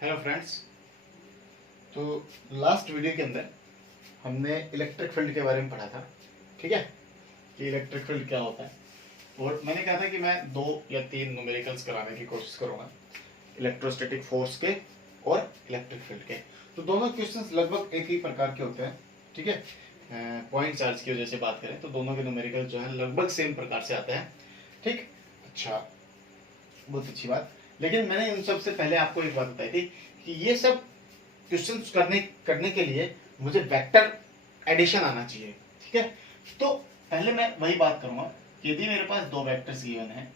Hello friends. तो last video के अंदर हमने इलेक्ट्रिक फील्ड के बारे में पढ़ा था, ठीक है, कि इलेक्ट्रिक फील्ड क्या होता है। और मैंने कहा था कि मैं 2 या 3 न्यूमेरिकल्स कराने की कोशिश करूंगा, इलेक्ट्रोस्टैटिक फोर्स के और इलेक्ट्रिक फील्ड के। तो दोनों क्वेश्चंस लगभग एक ही प्रकार के होते हैं, ठीक है। पॉइंट चार्ज की वजह से बात करें तो दोनों के न्यूमेरिकल जो है लगभग सेम प्रकार से आते हैं, ठीक। अच्छा, बहुत अच्छी बात। लेकिन मैंने इन सब से पहले आपको एक बात बताई थी कि ये सब क्वेश्चंस करने करने के लिए मुझे वेक्टर एडिशन आना चाहिए, ठीक है। तो पहले मैं वही बात करूंगा कि यदि मेरे पास 2 वेक्टर्स गिवन है,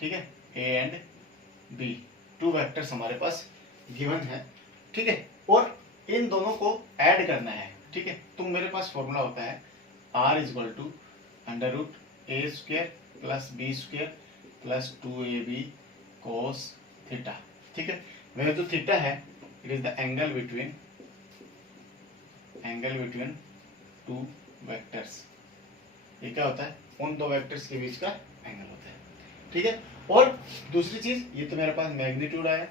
ठीक है, ए एंड बी, 2 वेक्टर्स हमारे पास गिवन है, ठीक है, और इन दोनों को ऐड करना है, ठीक है। तो मेरे पास फॉर्मूला होता है r is equal to under root A square plus B square plus 2ab cos theta, ठीक है। मेरा जो थीटा है it is the angle between two vectors. ये क्या होता है? उन 2 वेक्टर्स के बीच का एंगल होता है, ठीक है। और दूसरी चीज, ये तो मेरे पास मैग्नीट्यूड आया,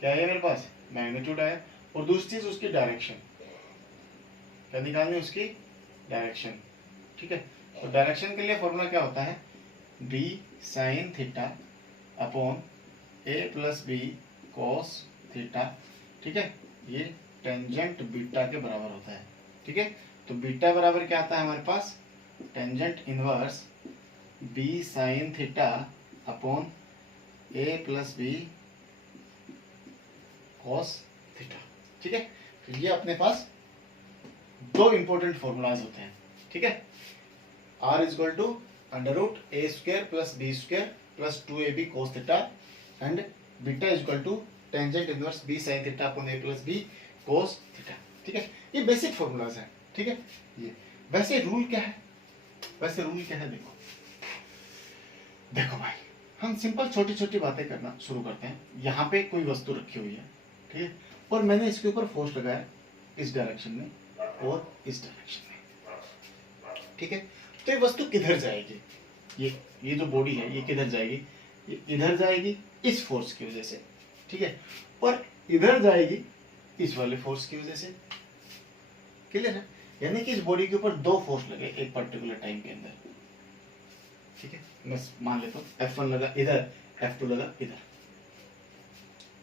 क्या है मेरे पास? मैग्नीट्यूड आया। और दूसरी चीज उसकी डायरेक्शन, क्या निकालनी? उसकी डायरेक्शन, ठीक है। तो डायरेक्शन के लिए फॉर्मूला क्या होता है? b sin theta upon a plus B cos theta, ठीक है। ये टेंजेंट बीटा के बराबर होता है, ठीक है। तो बीटा बराबर क्या आता है हमारे पास? Tangent inverse b sin theta upon a plus B cos theta, ठीक है। तो ये अपने पास 2 इंपॉर्टेंट फॉर्मूलाज होते हैं, ठीक है। r is equal to under root A square plus B square plus 2ab cos theta and beta is equal to tangent inverse b sin theta upon a plus b cos theta, ठीक है। ये basic formulas हैं, ठीक है। ये वैसे rule क्या है? देखो देखो भाई, हम सिंपल छोटी छोटी बातें करना शुरू करते हैं। यहाँ पे कोई वस्तु रखी हुई है, ठीक है, और मैंने इसके ऊपर फोर्स लगाया इस डायरेक्शन में और इस डायरेक्शन में, ठीक है। तो ये वस्तु किधर जाएगी? ये जो बॉडी है ये किधर जाएगी? ये इधर जाएगी इस फोर्स की वजह से, ठीक है, और इधर जाएगी इस वाले फोर्स की वजह से। क्लियर है? यानी कि इस बॉडी के ऊपर 2 फोर्स लगे एक पर्टिकुलर टाइम के अंदर, ठीक है। मैं मान लेता हूँ F1 लगा इधर, F2 लगा इधर,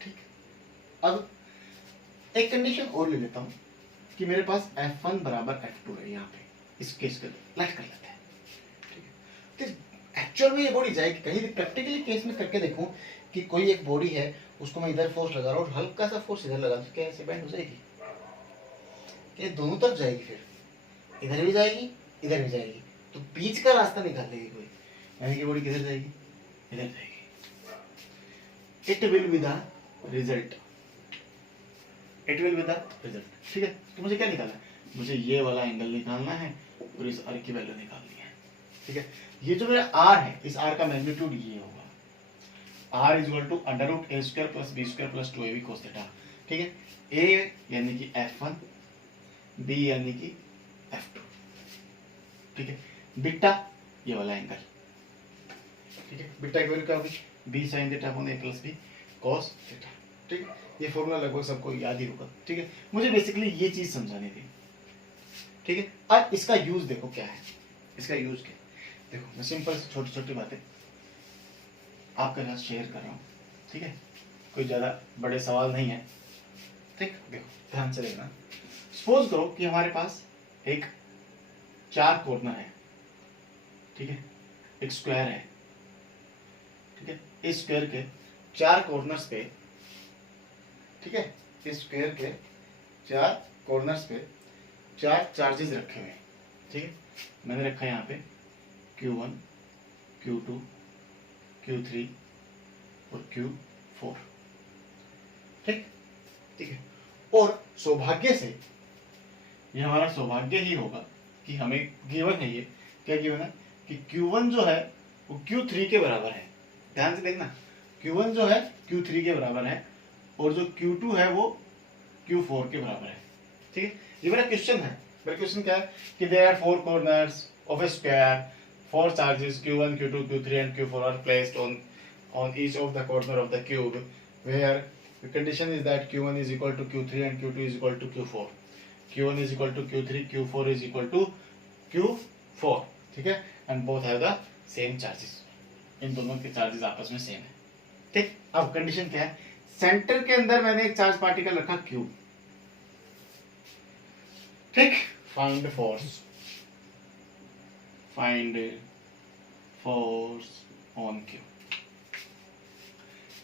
ठीक। अब एक कंडीशन और ले लेता हूँ कि मेरे पास F1 बराबर F2 है। यहाँ पे इस केस को लेट कर लेते हैं, ठीक है। तो एक्चुअल में ये बॉडी जाएगी कहीं? प्रैक्टिकली केस में करके देखूं कि कोई एक बॉडी है, उसको मैं इधर फोर्स लगा रहा हूँ और हल्का सा फोर्स इधर लगा दूं, क्या ऐसे बेंड हो जाएगी? ये दोनों तरफ जाएगी, फिर इधर भी जाएगी इधर भी जाएगी, तो बीच का रास्ता निकाल लेगी कोई। यानी कि बॉडी किधर जाएगी? इधर जाएगी। It will be the result, ठीक है। तो मुझे क्या निकालना है? मुझे ये वाला एंगल निकालना है और इस r की वैल्यू निकालनी है, ठीक है। ये जो मेरा r है, इस r का मैग्नीट्यूड ये होगा, r is equal to under root A square plus B square plus 2ab cos theta, ठीक है। a यानी कि F1, b यानी कि F2, ठीक है। बीटा ये वाला एंगल, ठीक है। बीटा की वैल्यू क्या होगी? b sin theta upon a plus b cos theta, ठीक है। ये फॉर्मूला लगभग सबको याद ही होगा, ठीक है। मुझे बेसिकली ये चीज समझानी थी, ठीक है। अब इसका यूज देखो क्या है, इसका यूज क्या? देखो मैं सिंपल छोटी छोटी बातें आपके साथ शेयर कर रहा हूँ, ठीक है। कोई ज्यादा बड़े सवाल नहीं है, ठीक। देखो ध्यान से देखना। सपोज करो कि हमारे पास एक 4 कॉर्नर है, ठीक है, एक स्क्वायर है, ठीक है। इस स्क्वायर के 4 कॉर्नर्स पे, ठीक है, इस स्क्वायर के 4 कॉर्नर्स पे 4 चार्जेस रखे हुए हैं, ठीक है। मैंने रखा है यहाँ पे Q1, Q2, Q3 और Q4, ठीक है। और सौभाग्य से, ये हमारा सौभाग्य ही होगा कि हमें गिवन है, ये क्या गिवन है कि Q1 जो है वो Q3 के बराबर है। ध्यान से देखना, Q1 जो है Q3 के बराबर है और जो Q2 है वो Q4 के बराबर है, ठीक है। ये मेरा क्वेश्चन है। मेरा क्वेश्चन क्या है कि there are 4 corners of a square, 4 charges Q1, Q2, Q3 and Q4 are placed on each of the corner of the cube where The condition is that Q1 is equal to Q3 and Q2 is equal to Q4. Q1 is equal to Q3, Q4 is equal to Q4. ठीक है, and both have the same charges. इन दोनों के charges आपस में same है. ठीक, अब condition क्या है? सेंटर के अंदर मैंने एक चार्ज पार्टिकल रखा Q. ठीक, फाइंड फोर्स ऑन Q.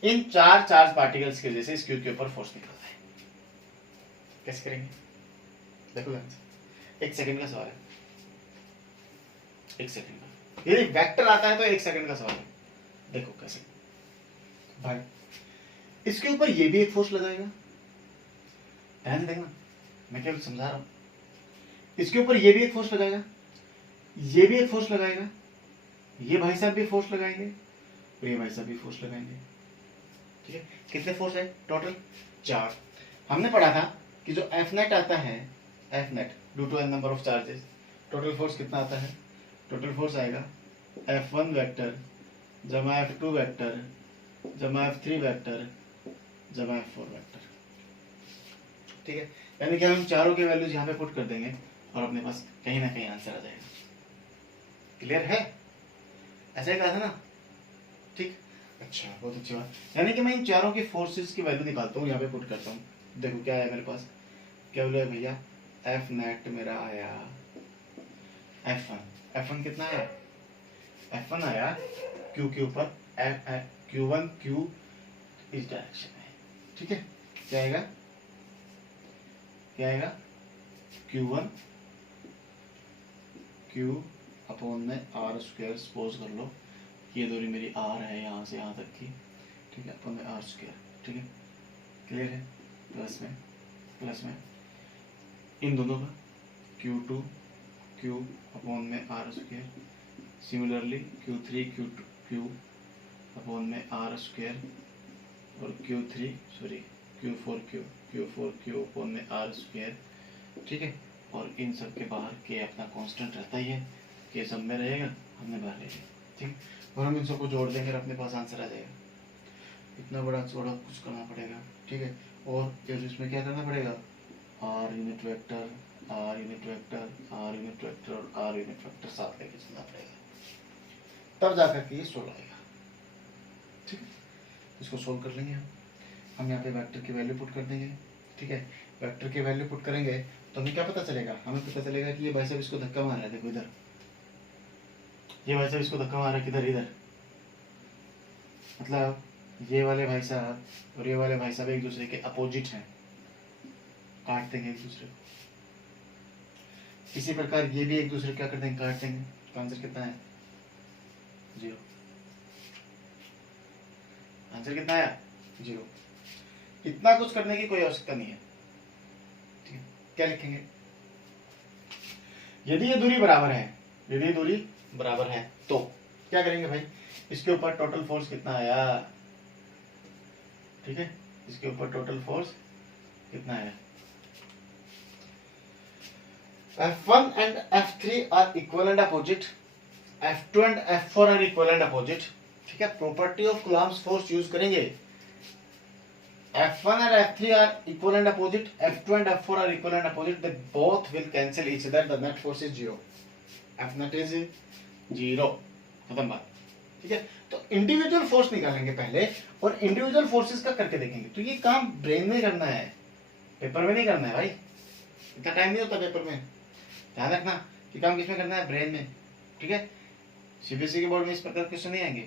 इन चार चार्ज पार्टिकल्स की वजह से इस Q के ऊपर फोर्स निकलता है. कैसे करेंगे? देखो एक सेकंड का सवाल है. एक सेकंड का, यदि वेक्टर आता है तो एक सेकंड का सवाल है. देखो कैसे भाई, इसके ऊपर ये भी एक फोर्स लगाएगा. ध्यान देखना, मैं केवल समझा रहा हूं. इसके ऊपर ये भी एक फोर्स लगाएगा, ये भी एक फोर्स लगाएगा, ये भाई साहब भी फोर्स लगाएंगे और ये भाई साहब भी फोर्स लगाएंगे. ठीक है, कितने फोर्स है टोटल? 4. हमने पढ़ा था कि जो एफ नेट आता है, F net due to N number of charges, total force कितना आता है? टोटल फोर्स आएगा F1 वेक्टर जमा F2 वेक्टर जमा F3 वेक्टर जमा F4 वेक्टर. ठीक है, यानी कि हम चारों के वैल्यूज यहाँ पे पुट कर देंगे और अपने पास कहीं ना कहीं आंसर आ जाएगा. क्लियर है? ऐसा ही कहा था ना? ठीक, अच्छा, बहुत अच्छी बात. यानी कि मैं इन चारों की फोर्सेस की वैल्यू निकालता हूँ, यहाँ पे पुट करता हूँ. देखो क्या है मेरे पास, क्या बोले भैया? एफ नेट मेरा आया F1 कितना आया? F1 आया Q के ऊपर, Q1 Q इस डायरेक्शन में. ठीक है, क्या आएगा? क्या आएगा? Q1 Q अपॉन में R स्क्वायर. सपोज कर लो ये दूरी मेरी R है यहाँ से यहाँ तक की. ठीक है, अपॉन में R स्क्वायर. ठीक है, क्लियर है? प्लस में इन दोनों का Q2 Q अपॉन में R square. Similarly Q3 Q upon में R स्क्वायर और Q4 Q अपॉन में R स्क्वायर. ठीक है, और इन सब के बाहर K अपना कांस्टेंट रहता ही है. K सब में रहेगा, हमने बाहर ले लिया. ठीक, और हम इन सबको जोड़ देंगे और अपने पास आंसर आ जाएगा. इतना बड़ा थोड़ा कुछ करना पड़ेगा. ठीक है, और जैसे इसमें क्या करना पड़ेगा? R unit vector R unit vector R unit vector और R यूनिट वेक्टर साथ लेके चलना पड़ेगा, तब जाकर के ये सोल्व आएगा. ठीक है, इसको सोल्व कर लेंगे हम यहाँ पे वेक्टर की वैल्यू पुट कर देंगे. ठीक है, वेक्टर की वैल्यू पुट करेंगे तो हमें क्या पता चलेगा? हमें पता चलेगा कि ये भाई साहब इसको धक्का मार रहा है. देखो इधर, ये भाई साहब इसको धक्का मार रहा है. किधर? इधर. मतलब ये वाले भाई साहब और ये वाले भाई साहब एक दूसरे के अपोजिट हैं, काट देंगे एक दूसरे को. इसी प्रकार ये भी एक दूसरे क्या कर देंगे? काट देंगे. तो आंसर कितना है? 0. आंसर कितना आया? 0. इतना कुछ करने की कोई आवश्यकता नहीं है. ठीक है, क्या लिखेंगे? यदि ये दूरी बराबर है, तो क्या करेंगे भाई? इसके ऊपर टोटल फोर्स कितना आया? ठीक है, इसके ऊपर टोटल फोर्स कितना आया? F1 and F3 are equal and opposite. F2 and F4 are equal and opposite. ठीक है, property of Coulomb's force use करेंगे. F1 and F3 are equal and opposite. F2 and F4 are equal and opposite. They both will cancel each other. The net force is 0. F net is 0. खत्म बात. ठीक है, तो individual force निकालेंगे पहले और individual forces का करके देखेंगे. तो ये काम ब्रेन में करना है, पेपर में नहीं करना है भाई. इतना टाइम नहीं होता पेपर में. ध्यान रखना कि काम किसमें करना है? ब्रेन में. ठीक है, सीबीएसई के बोर्ड में इस प्रकार क्वेश्चन नहीं आएंगे.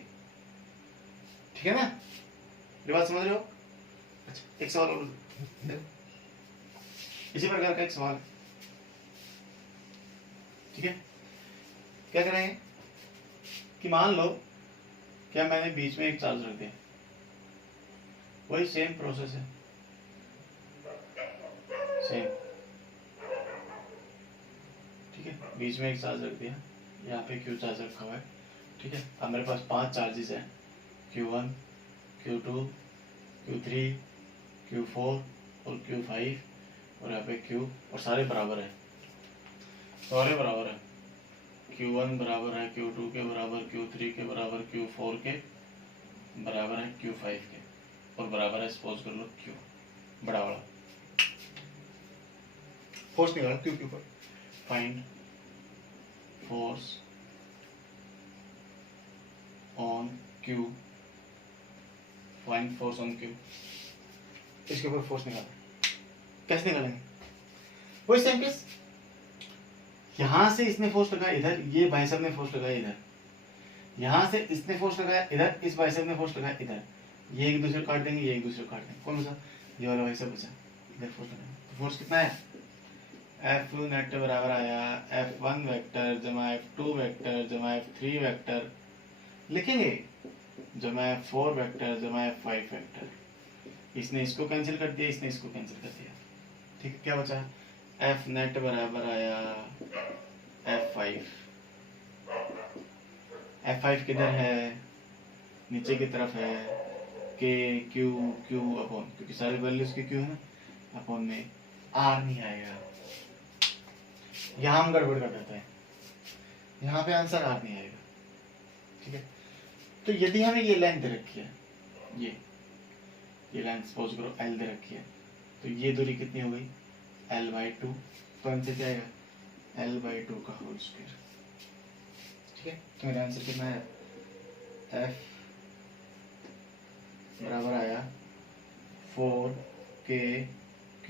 ठीक है ना? ये बात समझ रहे हो? अच्छा, एक सवाल और देखो, इसी प्रकार का एक सवाल. ठीक है, क्या करेंगे कि मान लो क्या मैंने बीच में एक चार्ज रख दिया. वही सेम प्रोसेस है, सेम. ठीक है, बीच में एक चार्ज रख दिया, यहाँ पे Q चार्ज रखा हुआ है. ठीक है, अब मेरे पास 5 चार्जेस हैं, Q1 Q2 Q3 Q4 और Q5 और यहाँ पे Q, और सारे बराबर है. Q1 बराबर है Q2 के बराबर, Q3 के बराबर, Q4 के बराबर है, Q5 के. और बराबर है, सपोज कर लो क्यू, बड़ा वाला फोर्स निकालो क्यू के ऊपर। Find force on Q, find force on Q. इसके ऊपर फोर्स निकालो। कैसे निकालेंगे? वही सेम केस, यहां से इसने फोर्स लगाया इधर, ये बाइसेप ने फोर्स लगाया इधर, यहां से इसने फोर्स लगाया इधर, इस बाइसेप ने फोर्स लगाया इधर, ये एक दूसरे को काट देंगे, ये एक दूसरे को काट देंगे, कौन बचा? ये वाला बाइसेप बचा, इधर फोर्स लगाया। तो फोर्स कितना है? एफ नेट बराबर आया F1 वेक्टर जमा F2 वेक्टर जमा F3 वेक्टर, लिखेंगे जमा F4 वेक्टर जमा F5 वेक्टर। इसने इसको कैंसिल कर दिया, इसने इसको कैंसिल कर दिया, ठीक है। क्या बचा? F नेट बराबर आया F5। F5 किधर है? नीचे की तरफ है, K Q Q अपॉन, क्योंकि सारे वैल्यूज के Q है ना, अपॉन में R नहीं आएगा। यहाँ हम गड़बड़ कर देते हैं, यहाँ पे आंसर R नहीं आएगा, ठीक है। तो यदि हमें ये लाइन दे रखी है, ये लाइन सपोज करो L दे रखी है, तो ये दूरी कितनी हो गई? L/2। तो आंसर क्या आएगा? L/2 का होल स्क्वायर, ठीक है। तो मेरा आंसर कितना है? F बराबर आया 4KQ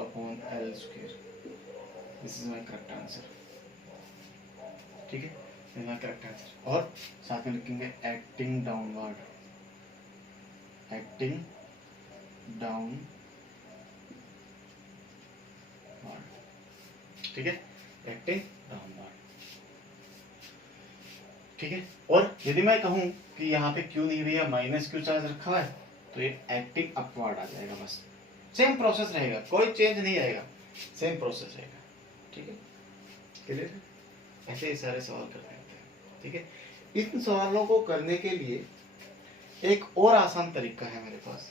upon L square. This is my correct answer, ठीक है, this is my correct answer. और साथ में लिखेंगे एक्टिंग डाउनवर्ड, एक्टिंग डाउनवर्ड, ठीक है, एक्टिंग डाउनवर्ड, ठीक है। और यदि मैं कहूं कि यहाँ पे क्यू नहीं भैया -Q चार्ज रखा हुआ है, तो ये एक्टिंग अपवर्ड आ जाएगा, बस सेम प्रोसेस रहेगा, कोई चेंज नहीं आएगा, सेम प्रोसेस रहेगा, ठीक है, क्लियर है। ऐसे ही सारे सवाल करते रहते हैं, ठीक है। इन सवालों को करने के लिए एक और आसान तरीका है मेरे पास,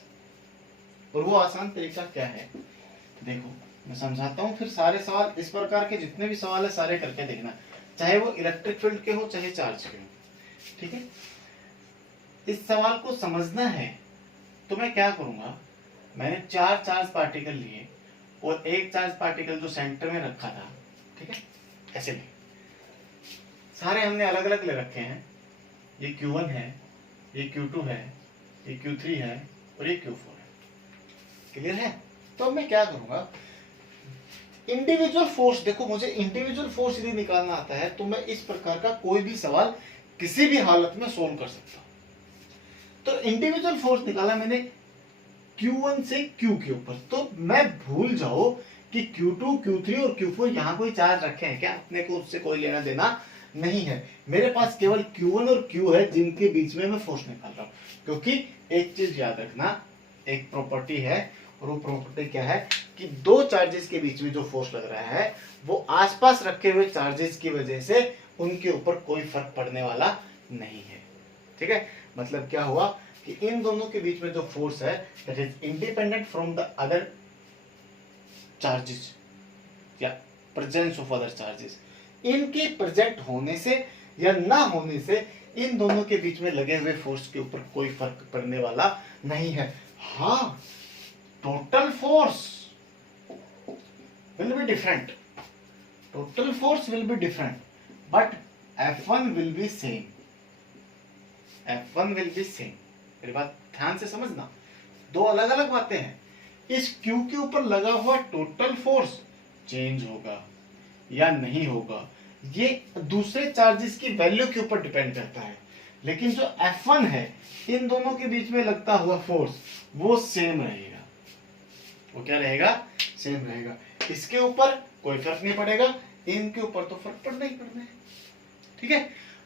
और वो आसान तरीका क्या है? देखो मैं समझाता हूँ, फिर सारे सवाल इस प्रकार के जितने भी सवाल है सारे करके देखना, चाहे वो इलेक्ट्रिक फील्ड के हो चाहे चार्ज के हो, ठीक है। इस सवाल को समझना है तो मैं क्या करूंगा, मैंने 4 चार्ज पार्टिकल लिए और एक चार्ज पार्टिकल जो सेंटर में रखा था, ठीक है, ऐसे ले, सारे हमने अलग अलग ले रखे हैं, ये Q1 है, ये Q2 है, ये Q3 है और ये Q4 है, क्लियर है। तो मैं क्या करूंगा, इंडिविजुअल फोर्स, देखो मुझे इंडिविजुअल फोर्स यदि निकालना आता है तो मैं इस प्रकार का कोई भी सवाल किसी भी हालत में सोल्व कर सकता हूं। तो इंडिविजुअल फोर्स निकाला मैंने Q1 से Q के ऊपर, तो मैं भूल जाओ कि Q2 Q3 और Q4 यहाँ कोई चार्ज रखे हैं क्या, अपने को उससे कोई लेना देना नहीं है, मेरे पास केवल Q1 और Q है जिनके बीच में मैं फोर्स निकाल रहा हूँ। क्योंकि एक चीज याद रखना, एक प्रॉपर्टी है, और वो प्रॉपर्टी क्या है कि दो चार्जेस के बीच में जो फोर्स लग रहा है वो आसपास रखे हुए चार्जेस की वजह से उनके ऊपर कोई फर्क पड़ने वाला नहीं है, ठीक है। मतलब क्या हुआ कि इन दोनों के बीच में जो फोर्स है that is independent from the other charges या प्रेजेंस ऑफ अदर चार्जेस, इनके प्रेजेंट होने से या ना होने से इन दोनों के बीच में लगे हुए फोर्स के ऊपर कोई फर्क पड़ने वाला नहीं है। हाँ, total force will be different, total force will be different, but F1 will be same, F1 will be same। मेरी बात ध्यान से समझना, दो अलग अलग बातें हैं। इस Q के ऊपर लगा हुआ टोटल फोर्स चेंज होगा या नहीं होगा, ये दूसरे चार्जेस की वैल्यू के ऊपर डिपेंड करता है, लेकिन जो F1 है इन दोनों के बीच में लगता हुआ फोर्स वो सेम रहेगा। वो क्या रहेगा? सेम रहेगा। इसके ऊपर कोई फर्क नहीं पड़ेगा, इनके ऊपर तो फर्क पड़ना ही पड़ना है, ठीक है।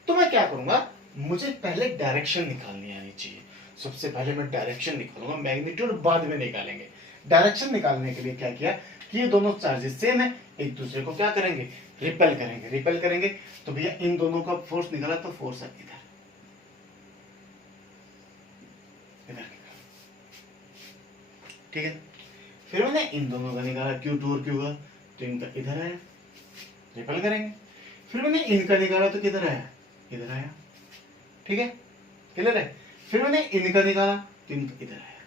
तो मैं क्या करूंगा, मुझे पहले डायरेक्शन निकालनी आनी चाहिए। सबसे पहले मैं डायरेक्शन निकालूंगा, मैग्नीट्यूड बाद में निकालेंगे। डायरेक्शन निकालने के लिए क्या किया कि ये दोनों चार्जेस सेम है, एक दूसरे को क्या करेंगे, रिपेल करेंगे। रिपेल करेंगे तो भैया इन दोनों का फोर्स निकाला तो फोर्स है इधर इधर, ठीक है। फिर मैंने इन दोनों का निकाला Q2 और Q का, तो इनका इधर आया, रिपेल करेंगे। फिर मैंने इनका निकाला तो किधर आया, इधर आया, ठीक है, क्लियर है। फिर मैंने इनका निकाला तो इनका इधर आया,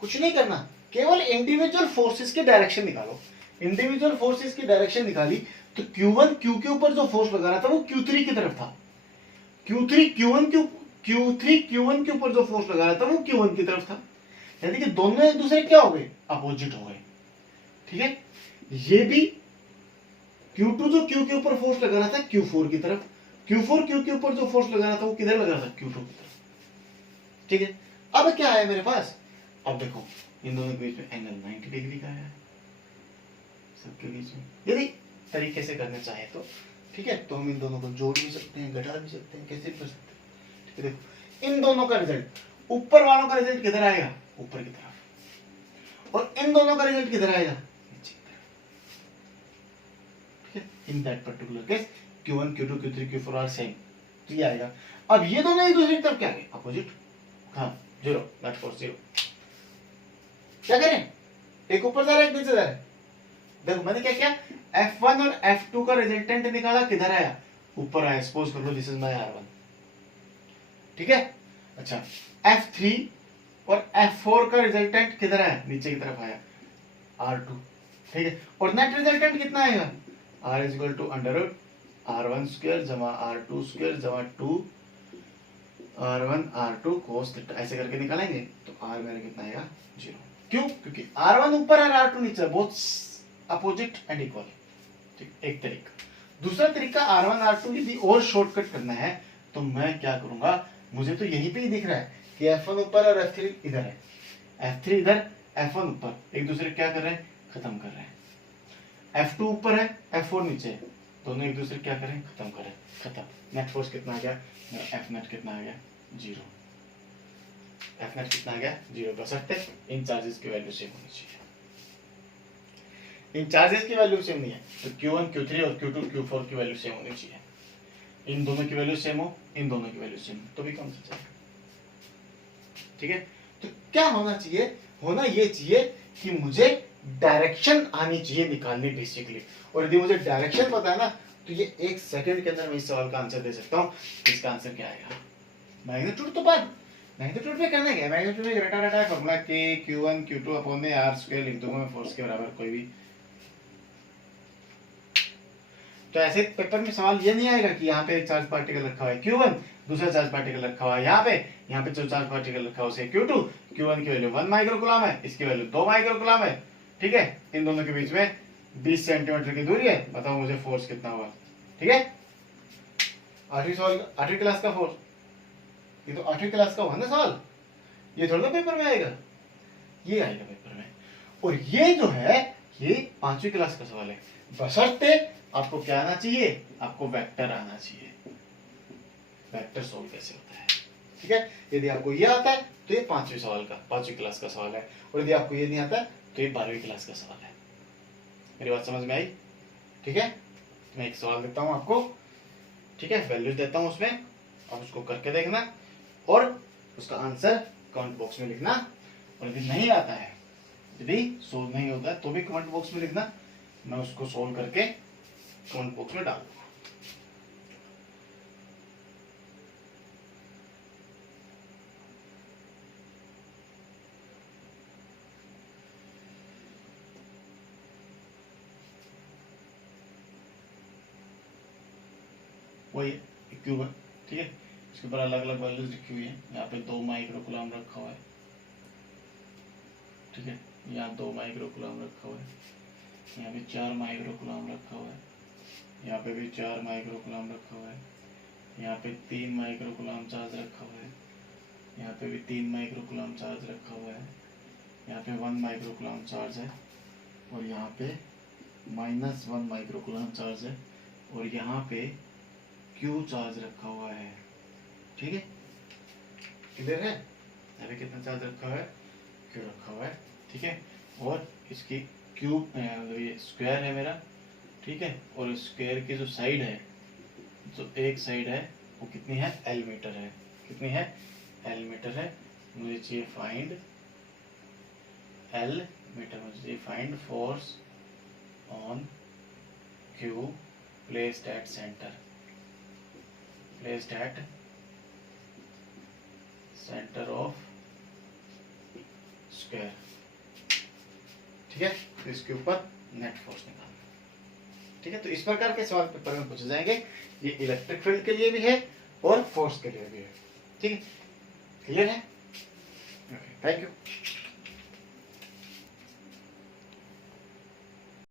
कुछ नहीं करना, केवल इंडिविजुअल फोर्सेस की डायरेक्शन निकालो। इंडिविजुअल फोर्सेस की डायरेक्शन निकाली तो Q1 Q के ऊपर जो फोर्स लगा रहा था वो Q3 की तरफ था। Q3 Q1 के ऊपर जो फोर्स लगा रहा था वो Q1 की तरफ था, यानी कि दोनों एक दूसरे क्या हो गए, अपोजिट हो गए। ठीक है, ये भी Q2 जो Q के ऊपर फोर्स लगा रहा था Q4 की तरफ, Q4 Q के ऊपर जो फोर्स लगा रहा था वो किधर लगा रहा था, Q2 की तरफ। ठीक है, अब क्या है मेरे पास, अब देखो इन दोनों के बीच में एंगल 90 डिग्री का है सबके बीच में, यदि तरीके से करना चाहे तो। ठीक है, तो हम इन दोनों को जोड़ भी सकते हैं, घटा भी सकते हैं, कैसे भी कर सकते हैं। ठीक है, देखो इन दोनों का रिजल्ट, ऊपर वालों का रिजल्ट किधर आएगा, ऊपर की तरफ, और इन दोनों का रिजल्ट किधर आएगा, नीचे की तरफ। ठीक है, in that particular case Q1 Q2 Q3 Q4 are same, तो ये आएगा। अब ये दोनों एक दूसरे की तरफ क्या गए, अपोजिट, हाँ जीरो, दैट फॉर जीरो। क्या करें, एक ऊपर जा रहा है एक नीचे जा रहा है। देखो मैंने क्या किया, F1 और F2 का रिजल्टेंट निकाला, किधर आया, ऊपर आया। सपोज कर लो दिस इज माय R1। ठीक है, अच्छा F3 और F4 का रिजल्टेंट किधर आया, नीचे की तरफ आया, R2। ठीक है, और नेट रिजल्टेंट कितना आएगा, R is equal to under root R1 square जमा R2 स्क्वायर जमा 2 R1 R2 cos थीटा, ऐसे करके निकालेंगे तो R मेरा कितना आएगा, 0। क्यों, क्योंकि R1 ऊपर है R2 नीचे, बोथ अपोजिट एंड इक्वल। ठीक, एक तरीका। दूसरा तरीका R1 R2 यदि और शॉर्टकट करना है तो मैं क्या करूंगा, मुझे तो यहीं पे ही दिख रहा है कि F1 ऊपर और F3 इधर है, F3 इधर F1 ऊपर, एक दूसरे क्या कर रहे हैं, खत्म कर रहे हैं। F2 ऊपर है F4 नीचे है, दोनों एक दूसरे क्या करें, खत्म करें, खत्म। नेट फोर्स कितना आ गया, F नेट कितना आ गया, 0। F नेट कितना आ गया, 0। बशर्ते इन चार्जेस की वैल्यू सेम होनी चाहिए। इन चार्जेस की वैल्यू सेम नहीं है तो Q1 Q3 और Q2 Q4 की वैल्यू सेम होनी चाहिए। इन दोनों की वैल्यू सेम हो, इन दोनों की वैल्यू सेम तो भी कम से जाएगा। ठीक है, तो क्या होना चाहिए, होना ये चाहिए कि मुझे डायरेक्शन आनी चाहिए निकालनी बेसिकली, और यदि मुझे डायरेक्शन पता है ना तो ये 1 सेकंड के अंदर मैं इस सवाल का आंसर दे सकता हूँ। इसका आंसर क्या आएगा, मैग्नीट्यूड तो बाद, मैग्नीट्यूड पे करना क्या है, मैग्नीट्यूड में रटा रटा फॉर्मूला के Q1 Q2 अपॉन में R स्क्वायर लिख दूंगा मैं, फोर्स के बराबर कोई भी। तो ऐसे पेपर में सवाल ये नहीं आएगा कि यहाँ पे एक चार्ज पार्टिकल रखा हुआ है Q1, दूसरा चार्ज पार्टिकल रखा हुआ है यहाँ पे जो चार्ज पार्टिकल रखा हुआ है Q2, Q1 की वैल्यू 1 माइक्रोकूलम है, इसकी वैल्यू 2 माइक्रोकूलम है। ठीक है, इन दोनों के बीच में 20 सेंटीमीटर की दूरी है, बताओ मुझे फोर्स कितना हुआ। ठीक है, 8वीं क्लास का फोर्स, ये तो 8वीं क्लास का हुआ ना सवाल, ये थोड़ा पेपर में आएगा, ये आएगा पेपर में। और ये जो है ये 5वीं क्लास का सवाल है, बशर्ते आपको क्या आना चाहिए, आपको वेक्टर आना चाहिए, वेक्टर सोल्व कैसे होता है। ठीक है, यदि आपको ये आता है तो ये 5वीं क्लास का सवाल है, और यदि आपको ये नहीं आता तो ये 12वीं क्लास का सवाल है। मेरी बात समझ में आई। ठीक है, मैं एक सवाल देता हूं आपको, ठीक है, वैल्यूज देता हूं उसमें, आप उसको करके देखना और उसका आंसर कमेंट बॉक्स में लिखना, और यदि नहीं आता है, यदि सोल्व नहीं होता है तो भी कमेंट बॉक्स में लिखना, मैं उसको सोल्व करके कमेंट बॉक्स में डाल दूंगा। वही Q1, ठीक है, इसके ऊपर अलग अलग वैल्यूज लिखी हुई है। यहाँ पे 2 माइक्रोकूलम रखा हुआ है, ठीक है, यहाँ 2 माइक्रोकूलम रखा हुआ है, यहाँ पे 4 माइक्रोकूलम रखा हुआ है, यहाँ पे भी 4 माइक्रोकूलम रखा हुआ है, यहाँ पे 3 माइक्रोकूलम चार्ज रखा हुआ है, यहाँ पे भी 3 माइक्रोकूलम चार्ज रखा हुआ है, यहाँ पे 1 माइक्रोकूलम चार्ज है, और यहाँ पे -1 माइक्रोकूलम चार्ज है, और यहाँ पे Q चार्ज रखा हुआ है। ठीक है, किधर है, यहाँ पे कितना चार्ज रखा हुआ है, Q रखा हुआ है। ठीक है, और इसकी क्यूब ये स्क्वायर है मेरा, ठीक है, और स्क्वायर की जो साइड है, जो एक साइड है वो कितनी है, L मीटर है, कितनी है, L मीटर है। मुझे चाहिए फाइंड L मीटर, मुझे चाहिए find force on Q placed at centre, placed at center of square, ठीक है। तो इसके ऊपर नेट फोर्स निकालना, ठीक है। तो इस प्रकार के सवाल पेपर में पूछे जाएंगे, ये इलेक्ट्रिक फील्ड के लिए भी है और फोर्स के लिए भी है, ठीक है। क्लियर है? Thank you.